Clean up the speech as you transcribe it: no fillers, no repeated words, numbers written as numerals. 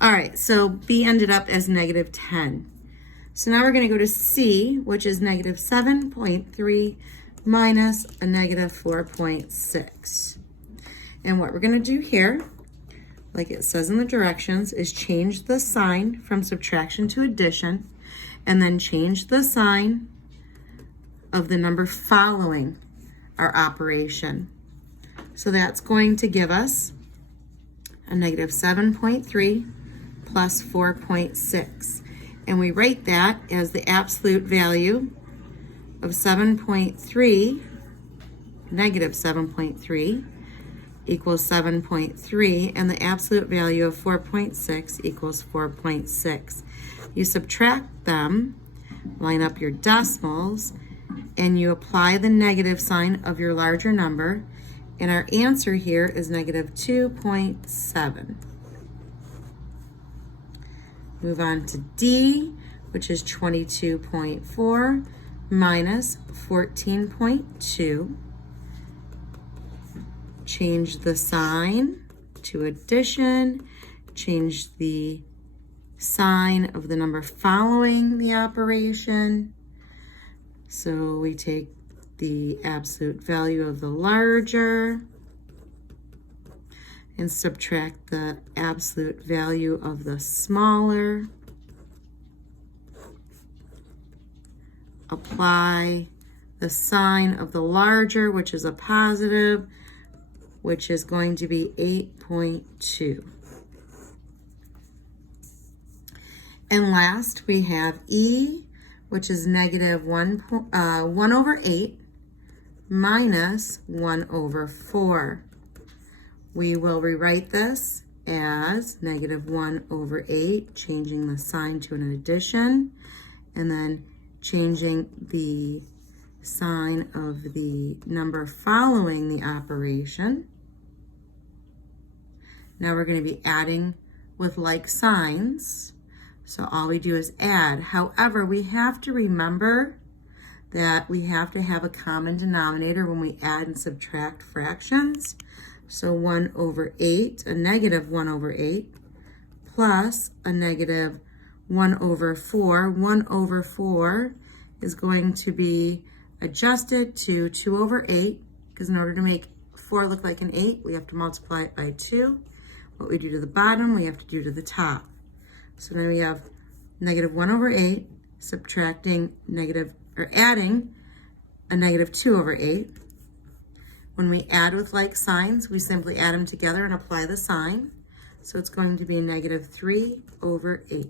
All right, so B ended up as negative 10. So now we're going to go to C, which is negative 7.3 minus a negative 4.6. And what we're going to do here, like it says in the directions, is change the sign from subtraction to addition, and then change the sign of the number following our operation. So that's going to give us a negative 7.3 plus 4.6. And we write that as the absolute value of 7.3, negative 7.3, equals 7.3, and the absolute value of 4.6 equals 4.6. You subtract them, line up your decimals, and you apply the negative sign of your larger number, and our answer here is negative 2.7. Move on to D, which is 22.4 minus 14.2. Change the sign to addition, change the sign of the number following the operation. So we take the absolute value of the larger and subtract the absolute value of the smaller. Apply the sign of the larger, which is a positive, which is going to be 8.2. And last, we have E, which is negative 1 over 8 minus 1 over 4. We will rewrite this as negative 1 over 8, changing the sign to an addition, and then changing the sign of the number following the operation. Now we're going to be adding with like signs. So all we do is add. However, we have to remember that we have to have a common denominator when we add and subtract fractions. So 1 over 8, a negative 1 over 8, plus a negative 1 over 4. 1 over 4 is going to be adjusted to 2 over 8, because in order to make 4 look like an 8, we have to multiply it by 2. What we do to the bottom, we have to do to the top. So now we have negative 1 over 8, subtracting negative, or adding a negative 2 over 8. When we add with like signs, we simply add them together and apply the sign. So it's going to be negative 3 over 8.